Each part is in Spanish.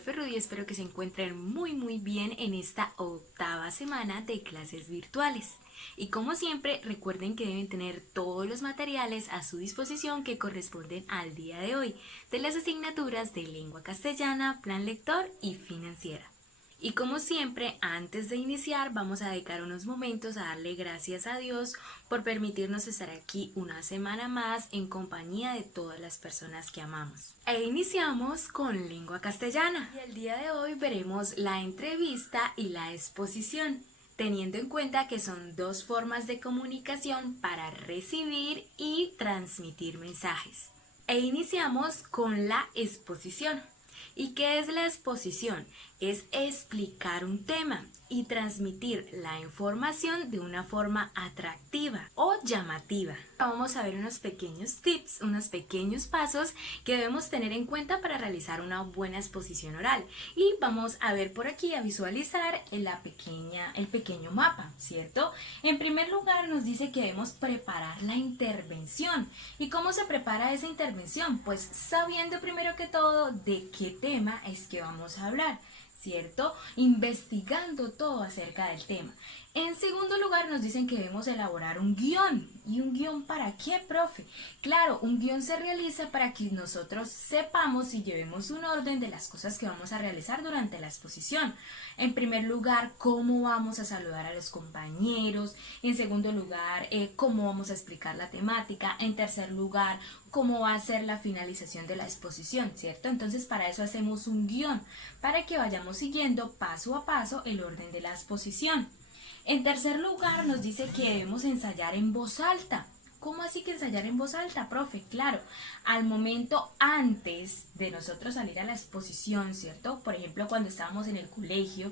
profe Rudy, espero que se encuentren muy bien en esta octava semana de clases virtuales. Y como siempre, recuerden que deben tener todos los materiales a su disposición que corresponden al día de hoy, de las asignaturas de lengua castellana, plan lector y financiera. Y como siempre, antes de iniciar, vamos a dedicar unos momentos a darle gracias a Dios por permitirnos estar aquí una semana más en compañía de todas las personas que amamos. E iniciamos con lengua castellana. Y el día de hoy veremos la entrevista y la exposición, teniendo en cuenta que son dos formas de comunicación para recibir y transmitir mensajes. E iniciamos con la exposición. ¿Y qué es la exposición? Es explicar un tema y transmitir la información de una forma atractiva o llamativa. Vamos a ver unos pequeños tips, unos pequeños pasos que debemos tener en cuenta para realizar una buena exposición oral. Y vamos a ver por aquí, a visualizar el pequeño mapa, ¿cierto? En primer lugar nos dice que debemos preparar la intervención. ¿Y cómo se prepara esa intervención? Pues sabiendo primero que todo de qué tema es que vamos a hablar, ¿cierto? Investigando todo acerca del tema. En segundo lugar nos dicen que debemos elaborar un guión. ¿Y un guión para qué, profe? Claro, un guión se realiza para que nosotros sepamos y llevemos un orden de las cosas que vamos a realizar durante la exposición. En primer lugar, cómo vamos a saludar a los compañeros. En segundo lugar, cómo vamos a explicar la temática. En tercer lugar, cómo va a ser la finalización de la exposición, ¿cierto? Entonces, para eso hacemos un guión, para que vayamos siguiendo paso a paso el orden de la exposición. En tercer lugar, nos dice que debemos ensayar en voz alta. ¿Cómo así que ensayar en voz alta, profe? Claro, al momento antes de nosotros salir a la exposición, ¿cierto? Por ejemplo, cuando estábamos en el colegio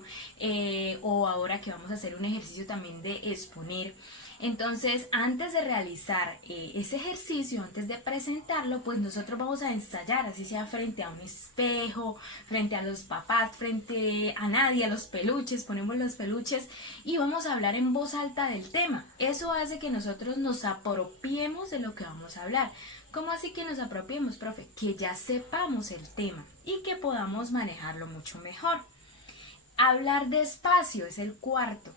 o ahora que vamos a hacer un ejercicio también de exponer. Entonces, antes de realizar ese ejercicio, antes de presentarlo, pues nosotros vamos a ensayar, así sea frente a un espejo, frente a los papás, frente a nadie, a los peluches, ponemos los peluches y vamos a hablar en voz alta del tema. Eso hace que nosotros nos apropiemos de lo que vamos a hablar. ¿Cómo así que nos apropiemos, profe? Que ya sepamos el tema y que podamos manejarlo mucho mejor. Hablar despacio es el cuarto.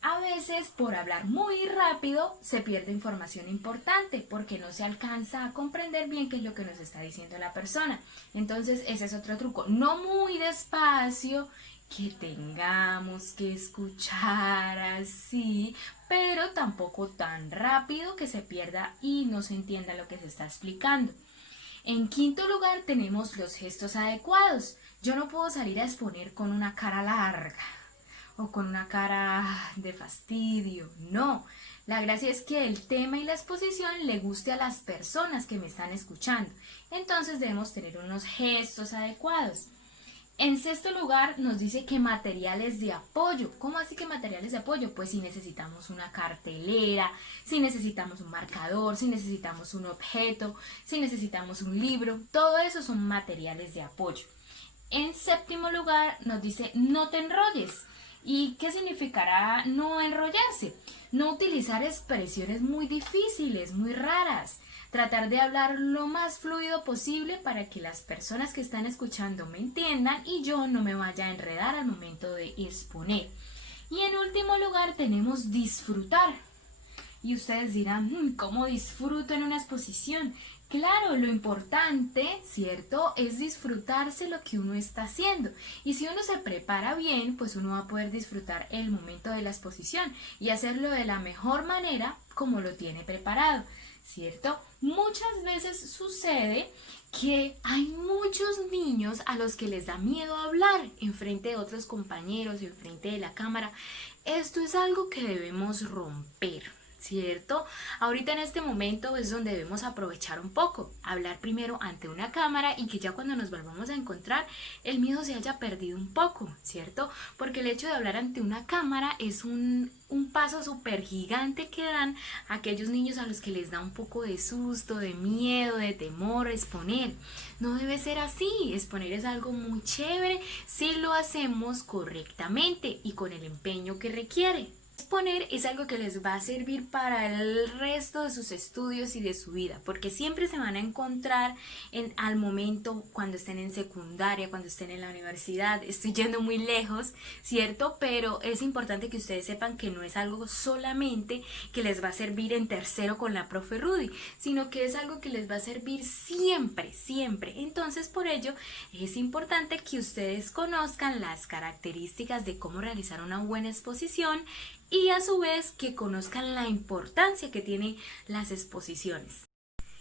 A veces, por hablar muy rápido, se pierde información importante porque no se alcanza a comprender bien qué es lo que nos está diciendo la persona. Entonces, ese es otro truco. No muy despacio, que tengamos que escuchar así, pero tampoco tan rápido que se pierda y no se entienda lo que se está explicando. En quinto lugar, tenemos los gestos adecuados. Yo no puedo salir a exponer con una cara larga o con una cara de fastidio, no. La gracia es que el tema y la exposición le guste a las personas que me están escuchando. Entonces debemos tener unos gestos adecuados. En sexto lugar nos dice que materiales de apoyo. ¿Cómo así que materiales de apoyo? Pues si necesitamos una cartelera, si necesitamos un marcador, si necesitamos un objeto, si necesitamos un libro, todo eso son materiales de apoyo. En séptimo lugar nos dice no te enrolles. ¿Y qué significará no enrollarse? No utilizar expresiones muy difíciles, muy raras. Tratar de hablar lo más fluido posible para que las personas que están escuchando me entiendan y yo no me vaya a enredar al momento de exponer. Y en último lugar tenemos disfrutar. Y ustedes dirán, ¿cómo disfruto en una exposición? Claro, lo importante, ¿cierto?, es disfrutarse lo que uno está haciendo. Y si uno se prepara bien, pues uno va a poder disfrutar el momento de la exposición y hacerlo de la mejor manera como lo tiene preparado, ¿cierto? Muchas veces sucede que hay muchos niños a los que les da miedo hablar en frente de otros compañeros, en frente de la cámara. Esto es algo que debemos romper, ¿cierto? Ahorita en este momento es donde debemos aprovechar un poco, hablar primero ante una cámara y que ya cuando nos volvamos a encontrar el miedo se haya perdido un poco, ¿cierto? Porque el hecho de hablar ante una cámara es un paso súper gigante que dan aquellos niños a los que les da un poco de susto, de miedo, de temor exponer. No debe ser así, exponer es algo muy chévere si lo hacemos correctamente y con el empeño que requiere. Exponer es algo que les va a servir para el resto de sus estudios y de su vida, porque siempre se van a encontrar al momento cuando estén en secundaria, cuando estén en la universidad. Estoy yendo muy lejos, ¿cierto? Pero es importante que ustedes sepan que no es algo solamente que les va a servir en tercero con la profe Rudy, sino que es algo que les va a servir siempre, siempre. Entonces, por ello, es importante que ustedes conozcan las características de cómo realizar una buena exposición y a su vez que conozcan la importancia que tienen las exposiciones.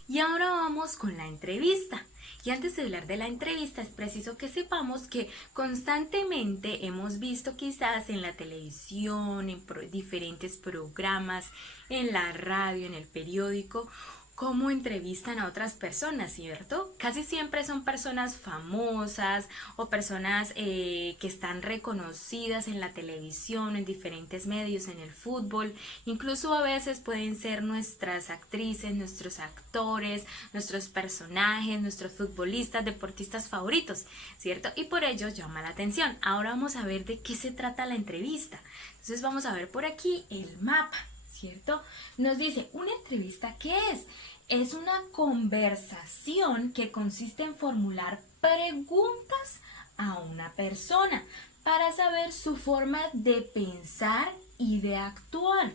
Y ahora vamos con la entrevista. Y antes de hablar de la entrevista es preciso que sepamos que constantemente hemos visto quizás en la televisión, en diferentes programas, en la radio, en el periódico, cómo entrevistan a otras personas, ¿cierto? Casi siempre son personas famosas o personas que están reconocidas en la televisión, en diferentes medios, en el fútbol. Incluso a veces pueden ser nuestras actrices, nuestros actores, nuestros personajes, nuestros futbolistas, deportistas favoritos, ¿cierto? Y por ello llama la atención. Ahora vamos a ver de qué se trata la entrevista. Entonces vamos a ver por aquí el mapa, ¿cierto? Nos dice, ¿una entrevista qué es? Es una conversación que consiste en formular preguntas a una persona para saber su forma de pensar y de actuar,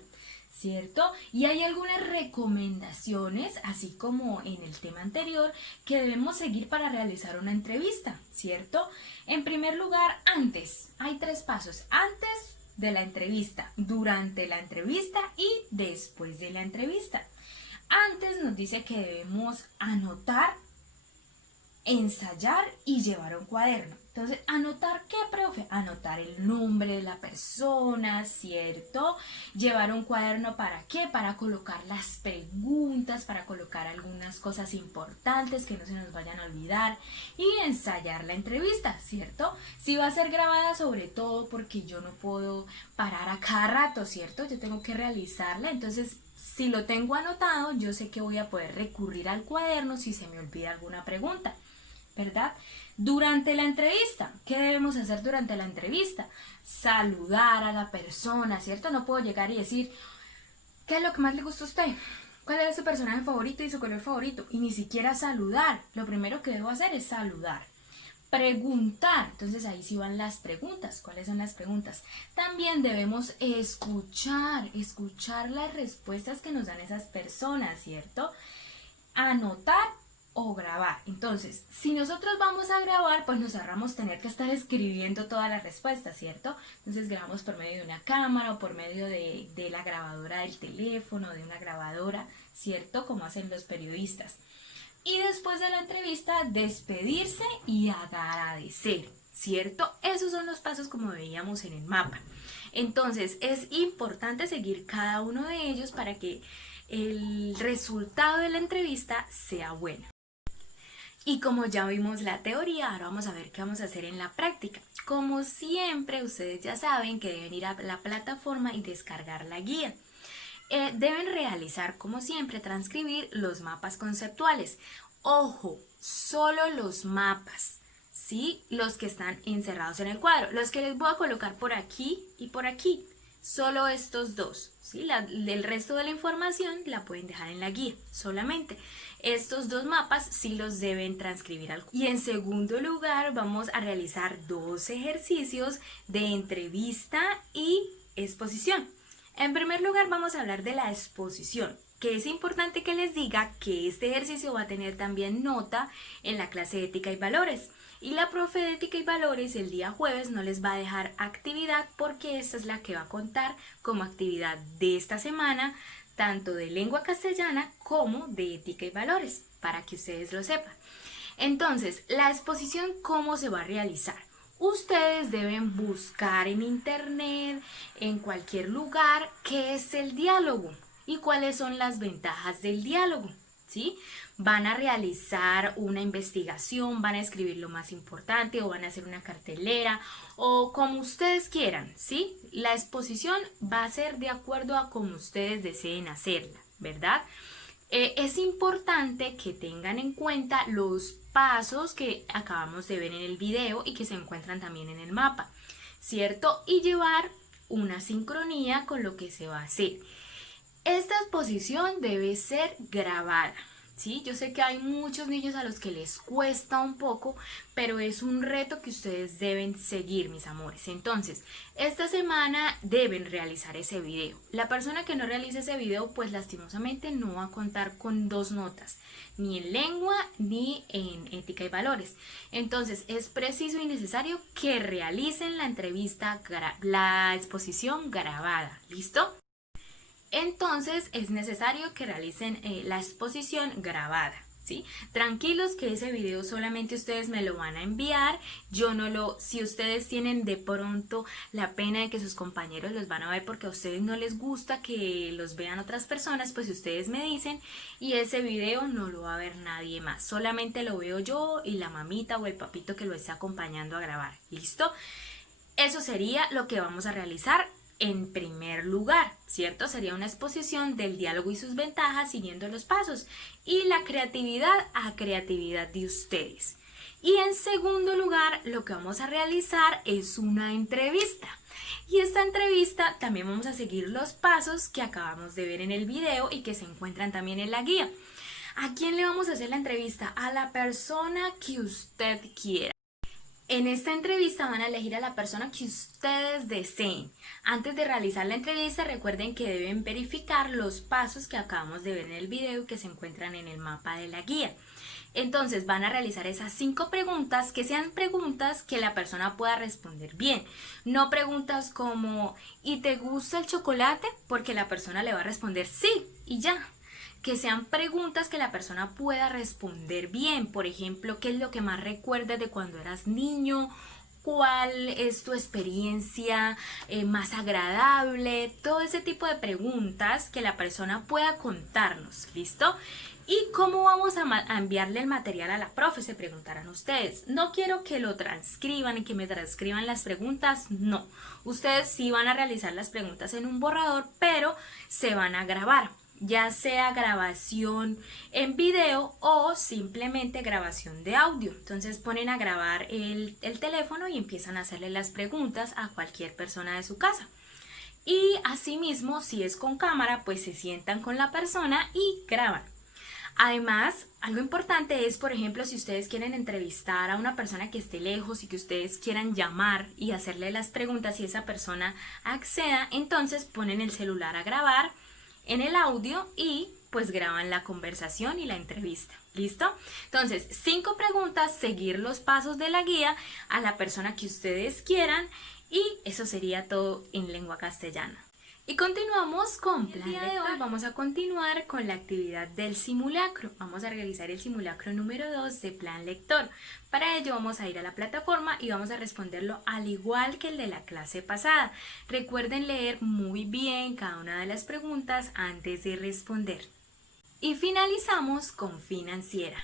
¿cierto? Y hay algunas recomendaciones, así como en el tema anterior, que debemos seguir para realizar una entrevista, ¿cierto? En primer lugar, hay 3 pasos. Antes de la entrevista, durante la entrevista y después de la entrevista. Antes nos dice que debemos anotar, ensayar y llevar un cuaderno. Entonces, ¿anotar qué, profe? Anotar el nombre de la persona, ¿cierto? Llevar un cuaderno, ¿para qué? Para colocar las preguntas, para colocar algunas cosas importantes que no se nos vayan a olvidar y ensayar la entrevista, ¿cierto? Si va a ser grabada, sobre todo porque yo no puedo parar a cada rato, ¿cierto? Yo tengo que realizarla, entonces si lo tengo anotado, yo sé que voy a poder recurrir al cuaderno si se me olvida alguna pregunta, ¿verdad? Durante la entrevista, ¿qué debemos hacer durante la entrevista? Saludar a la persona, ¿cierto? No puedo llegar y decir, ¿qué es lo que más le gusta a usted? ¿Cuál es su personaje favorito y su color favorito? Y ni siquiera saludar. Lo primero que debo hacer es saludar. Preguntar, entonces ahí sí van las preguntas. ¿Cuáles son las preguntas? También debemos escuchar las respuestas que nos dan esas personas, ¿cierto? Anotar o grabar. Entonces, si nosotros vamos a grabar, pues nos ahorramos tener que estar escribiendo todas las respuestas, ¿cierto? Entonces grabamos por medio de una cámara o por medio de la grabadora del teléfono, de una grabadora, ¿cierto? Como hacen los periodistas. Y después de la entrevista, despedirse y agradecer, ¿cierto? Esos son los pasos como veíamos en el mapa. Entonces, es importante seguir cada uno de ellos para que el resultado de la entrevista sea bueno. Y como ya vimos la teoría, ahora vamos a ver qué vamos a hacer en la práctica. Como siempre, ustedes ya saben que deben ir a la plataforma y descargar la guía. Deben realizar, como siempre, transcribir los mapas conceptuales. Ojo, solo los mapas, ¿sí? Los que están encerrados en el cuadro. Los que les voy a colocar por aquí y por aquí. Solo estos dos, ¿sí? El resto de la información la pueden dejar en la guía, solamente. Estos 2 mapas sí los deben transcribir al cuadro. Y en segundo lugar, vamos a realizar 2 ejercicios de entrevista y exposición. En primer lugar, vamos a hablar de la exposición, que es importante que les diga que este ejercicio va a tener también nota en la clase de ética y valores. Y la profe de ética y valores el día jueves no les va a dejar actividad porque esta es la que va a contar como actividad de esta semana, tanto de lengua castellana como de ética y valores, para que ustedes lo sepan. Entonces, la exposición, ¿cómo se va a realizar? Ustedes deben buscar en internet, en cualquier lugar, qué es el diálogo y cuáles son las ventajas del diálogo, ¿sí? Van a realizar una investigación, van a escribir lo más importante o van a hacer una cartelera o como ustedes quieran, ¿sí? La exposición va a ser de acuerdo a como ustedes deseen hacerla, ¿verdad? Es importante que tengan en cuenta los pasos que acabamos de ver en el video y que se encuentran también en el mapa, ¿cierto? Y llevar una sincronía con lo que se va a hacer. Esta exposición debe ser grabada. ¿Sí? Yo sé que hay muchos niños a los que les cuesta un poco, pero es un reto que ustedes deben seguir, mis amores. Entonces, esta semana deben realizar ese video. La persona que no realice ese video, pues lastimosamente no va a contar con 2 notas, ni en lengua ni en ética y valores. Entonces, es preciso y necesario que realicen la entrevista, la exposición grabada. ¿Listo? Entonces es necesario que realicen la exposición grabada, ¿sí? Tranquilos que ese video solamente ustedes me lo van a enviar, yo no lo, si ustedes tienen de pronto la pena de que sus compañeros los van a ver porque a ustedes no les gusta que los vean otras personas, pues ustedes me dicen y ese video no lo va a ver nadie más, solamente lo veo yo y la mamita o el papito que lo está acompañando a grabar, ¿listo? Eso sería lo que vamos a realizar. En primer lugar, ¿cierto? Sería una exposición del diálogo y sus ventajas siguiendo los pasos y la creatividad a creatividad de ustedes. Y en segundo lugar, lo que vamos a realizar es una entrevista. Y esta entrevista también vamos a seguir los pasos que acabamos de ver en el video y que se encuentran también en la guía. ¿A quién le vamos a hacer la entrevista? A la persona que usted quiera. En esta entrevista van a elegir a la persona que ustedes deseen. Antes de realizar la entrevista, recuerden que deben verificar los pasos que acabamos de ver en el video y que se encuentran en el mapa de la guía. Entonces van a realizar esas 5 preguntas, que sean preguntas que la persona pueda responder bien. No preguntas como ¿y te gusta el chocolate? Porque la persona le va a responder sí y ya. Que sean preguntas que la persona pueda responder bien. Por ejemplo, ¿qué es lo que más recuerdas de cuando eras niño? ¿Cuál es tu experiencia más agradable? Todo ese tipo de preguntas que la persona pueda contarnos, ¿listo? ¿Y cómo vamos a enviarle el material a la profe? Se preguntarán ustedes. No quiero que lo transcriban y que me transcriban las preguntas, no. Ustedes sí van a realizar las preguntas en un borrador, pero se van a grabar, ya sea grabación en video o simplemente grabación de audio. Entonces ponen a grabar el teléfono y empiezan a hacerle las preguntas a cualquier persona de su casa. Y asimismo, si es con cámara, pues se sientan con la persona y graban. Además, algo importante es, por ejemplo, si ustedes quieren entrevistar a una persona que esté lejos y que ustedes quieran llamar y hacerle las preguntas y esa persona acceda, entonces ponen el celular a grabar en el audio y pues graban la conversación y la entrevista. ¿Listo? Entonces, 5 preguntas, seguir los pasos de la guía a la persona que ustedes quieran y eso sería todo en lengua castellana. Y continuamos con Plan Lector. El día de hoy vamos a continuar con la actividad del simulacro. Vamos a realizar el simulacro número 2 de Plan Lector. Para ello vamos a ir a la plataforma y vamos a responderlo al igual que el de la clase pasada. Recuerden leer muy bien cada una de las preguntas antes de responder. Y finalizamos con Financiera.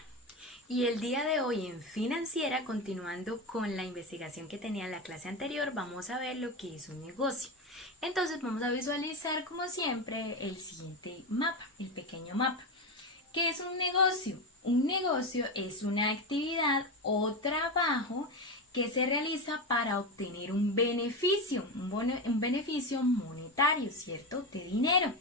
Y el día de hoy en Financiera, continuando con la investigación que tenía en la clase anterior, vamos a ver lo que es un negocio. Entonces vamos a visualizar como siempre el siguiente mapa, el pequeño mapa. ¿Qué es un negocio? Un negocio es una actividad o trabajo que se realiza para obtener un beneficio monetario, ¿cierto? De dinero.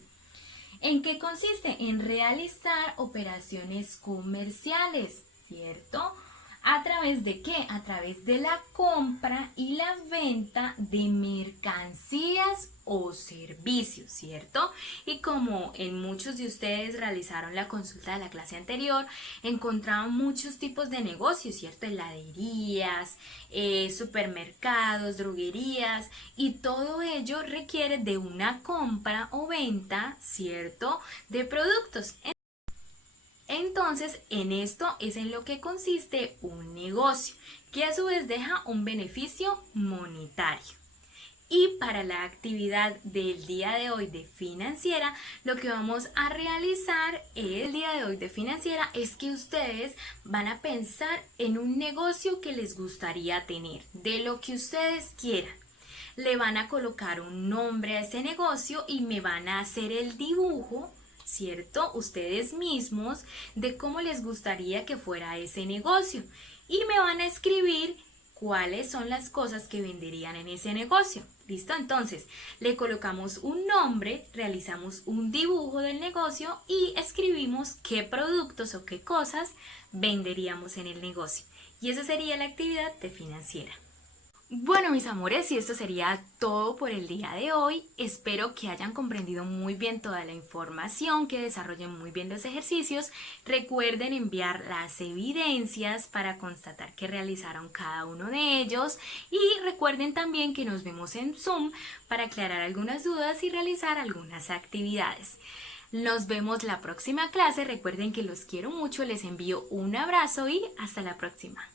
¿En qué consiste? En realizar operaciones comerciales, ¿cierto? ¿A través de qué? A través de la compra y la venta de mercancías o servicios, ¿cierto? Y como en muchos de ustedes realizaron la consulta de la clase anterior, encontraban muchos tipos de negocios, ¿cierto? Heladerías, supermercados, droguerías y todo ello requiere de una compra o venta, ¿cierto? De productos. Entonces, en esto es en lo que consiste un negocio, que a su vez deja un beneficio monetario. Y para la actividad del día de hoy de Financiera, lo que vamos a realizar el día de hoy de Financiera es que ustedes van a pensar en un negocio que les gustaría tener, de lo que ustedes quieran. Le van a colocar un nombre a ese negocio y me van a hacer el dibujo, ¿cierto? Ustedes mismos de cómo les gustaría que fuera ese negocio y me van a escribir cuáles son las cosas que venderían en ese negocio. ¿Listo? Entonces, le colocamos un nombre, realizamos un dibujo del negocio y escribimos qué productos o qué cosas venderíamos en el negocio. Y esa sería la actividad de financiera. Bueno, mis amores, y esto sería todo por el día de hoy. Espero que hayan comprendido muy bien toda la información, que desarrollen muy bien los ejercicios. Recuerden enviar las evidencias para constatar que realizaron cada uno de ellos. Y recuerden también que nos vemos en Zoom para aclarar algunas dudas y realizar algunas actividades. Nos vemos la próxima clase. Recuerden que los quiero mucho, les envío un abrazo y hasta la próxima.